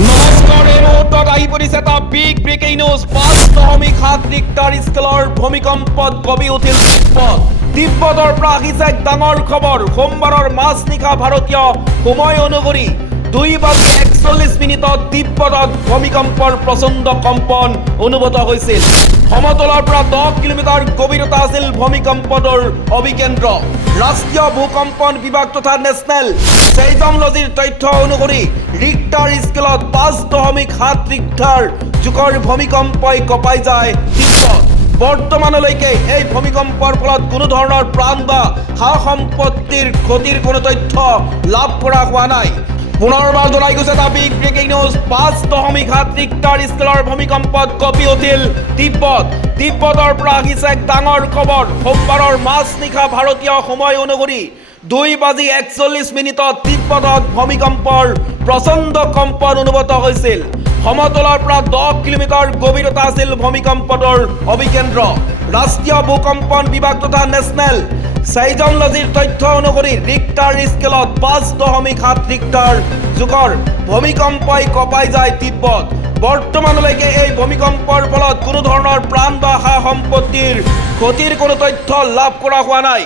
নমস্কাৰ, এই মুহূৰ্তত আহি পৰিছে এটা বিগ ব্ৰেকিং নিউজ। 5.7 ৰিক্টাৰ স্কেলৰ ভূমিকম্পত কঁপি উঠিল তিব্বত। তিব্বতৰ পৰা আহিছে এক ডাঙৰ খবৰ। সোমবাৰৰ মাজনিশা ভাৰতীয় সময় অনুসৰি 2:41 তিব্বতত ভূমিকম্পৰ প্ৰচণ্ড কম্পন অনুভূত হৈছিল। সমতলৰ পৰা 10 কিলোমিটাৰ গভীৰতা আছিল ভূমিকম্পটোৰ অভিকেন্দ্ৰ। ৰাষ্ট্ৰীয় ভূকম্পন বিভাগ তথা নেশ্যনেল ছেইজমলজিৰ তথ্য অনুসৰি ৰিক্টাৰ স্কেলত 5.7 ৰিক্টাৰ জোখৰ ভূমিকম্পই কঁপাই যায় তিব্বত। বৰ্তমানলৈকে এই ভূমিকম্পৰ ফলত কোনো ধৰণৰ প্ৰাণ বা সা সম্পত্তিৰ ক্ষতিৰ কোনো তথ্য লাভ কৰা হোৱা নাই। পুনৰবাৰ জনাই গৈছে এটা বিগ ব্ৰেকিং নিউজ। 5.7 ৰিক্টাৰ স্কেলৰ ভূমিকম্পত কঁপি উঠিল তিব্বত। তিব্বতৰ পৰা আহিছে এক ডাঙৰ খবৰ। সোমবাৰৰ মাজনিশা ভাৰতীয় সময় অনুসৰি 2:41 তিব্বতত ভূমিকম্পৰ প্ৰচণ্ড কম্পন অনুভূত হৈছিল। সমতলৰ পৰা 10 কিলোমিটাৰ গভীৰতা আছিল ভূমিকম্পটোৰ অভিকেন্দ্ৰ। ৰাষ্ট্ৰীয় ভূকম্পন বিভাগ তথা নেশ্যনেল ছেইজমলজিৰ তথ্য অনুসৰি ৰিক্টাৰ স্কেলত 5.7 ৰিক্টাৰ জোখৰ ভূমিকম্পই কঁপাই যায় তিব্বত। বৰ্তমানলৈকে এই ভূমিকম্পৰ ফলত কোনো ধৰণৰ প্ৰাণ বা সা সম্পত্তিৰ ক্ষতিৰ কোনো তথ্য লাভ কৰা হোৱা নাই।